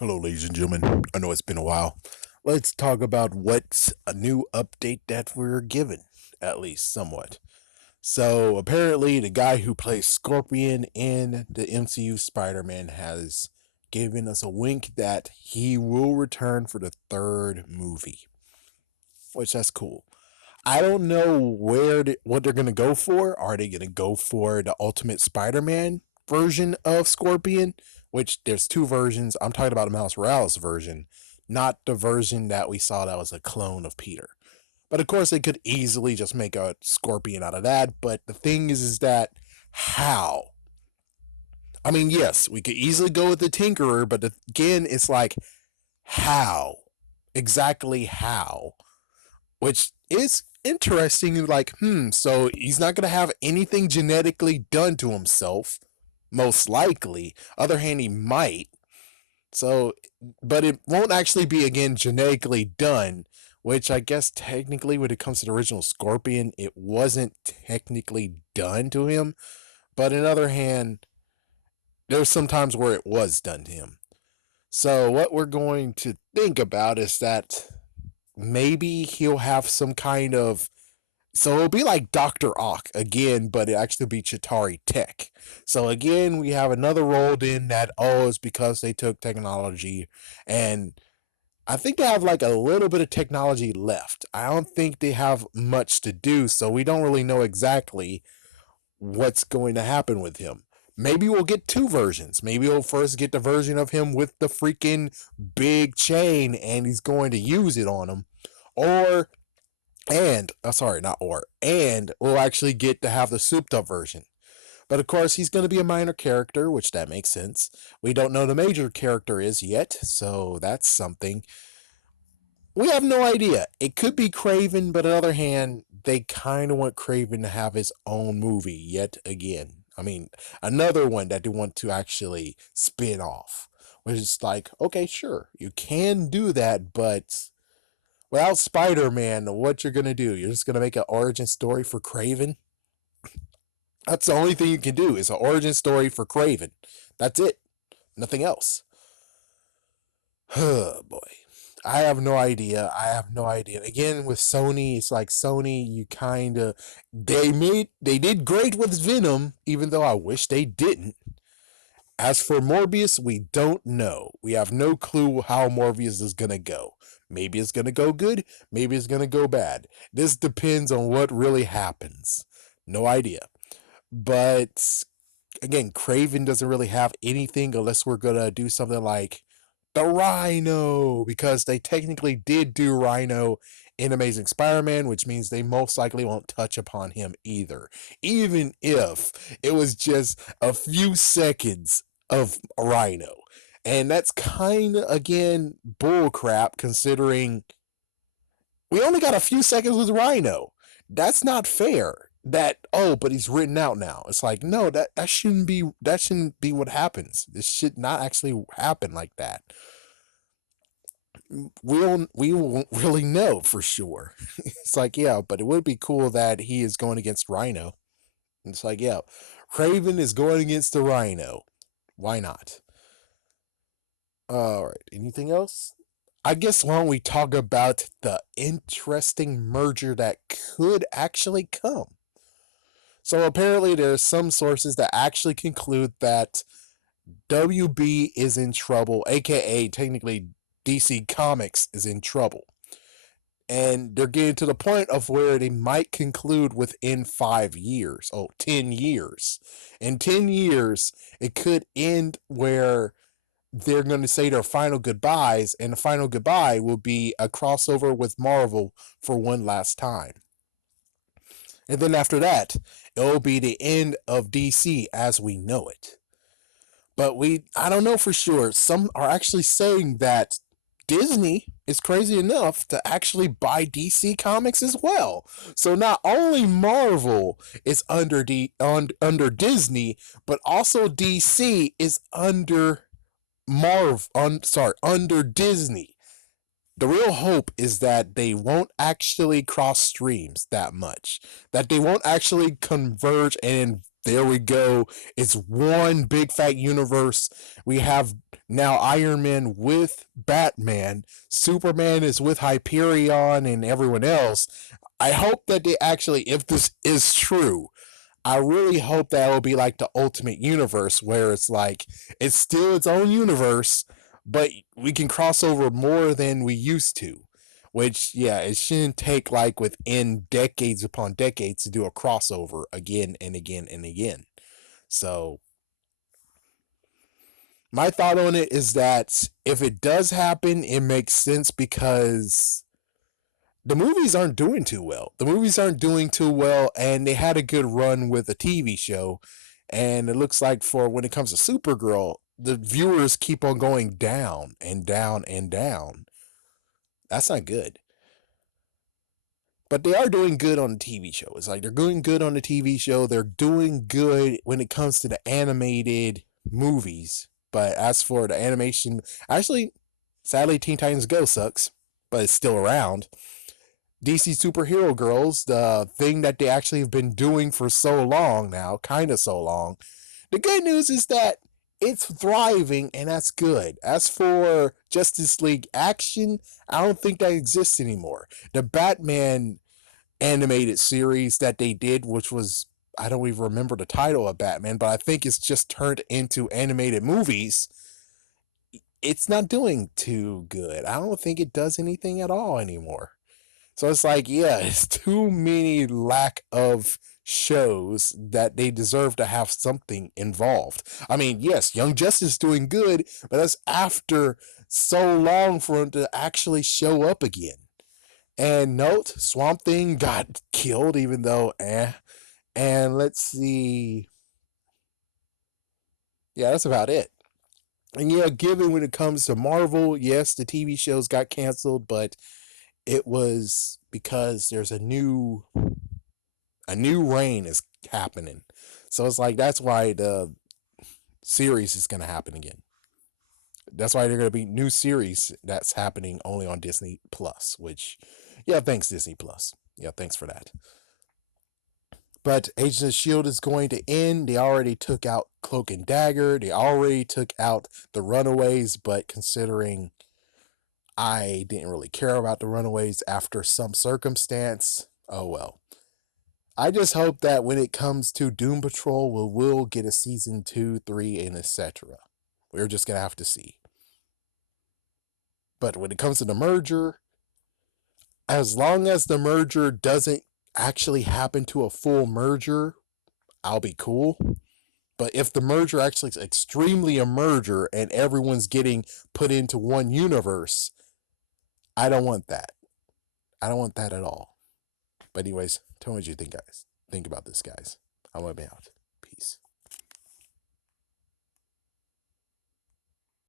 Hello, ladies and gentlemen. I know it's been a while. Let's talk about what's a new update that we're given, at least somewhat. So, apparently, the guy who plays Scorpion in the MCU Spider Man has given us a wink that he will return for the third movie, which that's cool. I don't know what they're going to go for. Are they going to go for the Ultimate Spider Man version of Scorpion? Which there's two versions. I'm talking about the Miles Morales version, not the version that we saw that was a clone of Peter. But of course, they could easily just make a Scorpion out of that. But the thing is that how? I mean, yes, we could easily go with the Tinkerer, but again, it's like how? Exactly how? Which is interesting. Like, so he's not going to have anything genetically done to himself, most likely. Other hand, he might. So, but it won't actually be again genetically done, which I guess technically, when it comes to the original Scorpion, it wasn't technically done to him. But on the other hand, there's some times where it was done to him. So, what we're going to think about is that maybe he'll have some kind of, so it'll be like Dr. Ock again, but it actually be Chitari Tech. So again, we have another rolled in that, oh, it's because they took technology, and I think they have like a little bit of technology left. I don't think they have much to do, so we don't really know exactly what's going to happen with him. Maybe we'll get two versions. Maybe we'll first get the version of him with the freaking big chain and he's going to use it on him. Or sorry, not or, and we'll actually get to have the souped up version. But of course, he's going to be a minor character, which that makes sense. We don't know the major character is yet, so that's something. We have no idea. It could be Craven, but on the other hand, they kind of want Craven to have his own movie yet again. I mean, another one that they want to actually spin off. Which is like, okay, sure, you can do that, but without Spider-Man, what you're gonna do? You're just gonna make an origin story for Craven? That's the only thing you can do is an origin story for Craven. That's it. Nothing else. Oh boy. I have no idea. I have no idea. Again, with Sony, it's like Sony, you kinda they did great with Venom, even though I wish they didn't. As for Morbius, we don't know. We have no clue how Morbius is gonna go. Maybe it's gonna go good, maybe it's gonna go bad. This depends on what really happens. No idea. But again, Craven doesn't really have anything unless we're gonna do something like the Rhino, because they technically did do Rhino in Amazing Spider-Man, which means they most likely won't touch upon him either. Even if it was just a few seconds of Rhino. And that's kind of, again, bullcrap considering we only got a few seconds with Rhino. That's not fair. That, oh, but he's written out now. It's like, no, that shouldn't be what happens. This should not actually happen like that. We won't really know for sure. It's like, yeah, but it would be cool that he is going against Rhino. It's like, yeah, Craven is going against the Rhino. Why not? All right. Anything else? I guess why don't we talk about the interesting merger that could actually come? So apparently, there's some sources that actually conclude that WB is in trouble, aka technically DC Comics is in trouble. And they're getting to the point of where they might conclude within 5 years. Oh, 10 years. In 10 years, it could end where they're going to say their final goodbyes, and the final goodbye will be a crossover with Marvel for one last time. And then after that, it'll be the end of DC as we know it. But I don't know for sure. Some are actually saying that Disney is crazy enough to actually buy DC Comics as well. So not only Marvel is under Disney, but also DC is under Disney. The real hope is that they won't actually cross streams that much. That they won't actually converge, and there we go. It's one big fat universe. We have Now Iron Man with Batman, Superman is with Hyperion and everyone else. I hope that they actually, if this is true, I really hope that will be like the ultimate universe where it's like it's still its own universe, but we can cross over more than we used to. Which, yeah, it shouldn't take like within decades upon decades to do a crossover again and again and again. So, my thought on it is that if it does happen, it makes sense because the movies aren't doing too well. The movies aren't doing too well, and they had a good run with a TV show. And it looks like for when it comes to Supergirl, the viewers keep on going down and down and down. That's not good. But they are doing good on the TV show. It's like they're doing good on the TV show. They're doing good when it comes to the animated movies. But as for the animation, actually, sadly, Teen Titans Go sucks, but it's still around. DC Superhero Girls, the thing that they actually have been doing for so long now, kind of so long. The good news is that it's thriving, and that's good. As for Justice League Action, I don't think that exists anymore. The Batman animated series that they did, which was, I don't even remember the title of Batman, but I think it's just turned into animated movies. It's not doing too good. I don't think it does anything at all anymore. So it's like, yeah, it's too many lack of shows that they deserve to have something involved. I mean, yes, Young Justice is doing good, but that's after so long for him to actually show up again. And note, Swamp Thing got killed, even though, eh. And let's see. Yeah, that's about it. And yeah, given when it comes to Marvel, yes, the TV shows got canceled, but it was because there's a new reign is happening. So it's like that's why the series is going to happen again. That's why they're going to be new series that's happening only on Disney Plus, which, yeah, thanks Disney Plus. Yeah, thanks for that. But Agents of S.H.I.E.L.D. is going to end. They already took out Cloak and Dagger. They already took out the Runaways, but considering I didn't really care about the Runaways after some circumstance, oh well. I just hope that when it comes to Doom Patrol, we'll get a season 2, 3, and etc. We're just gonna have to see. But when it comes to the merger, as long as the merger doesn't actually happen to a full merger, I'll be cool. But if the merger actually is extremely a merger and everyone's getting put into one universe, I don't want that. I don't want that at all. But anyways, tell me what you think, guys. Think about this, guys. I'm gonna be out.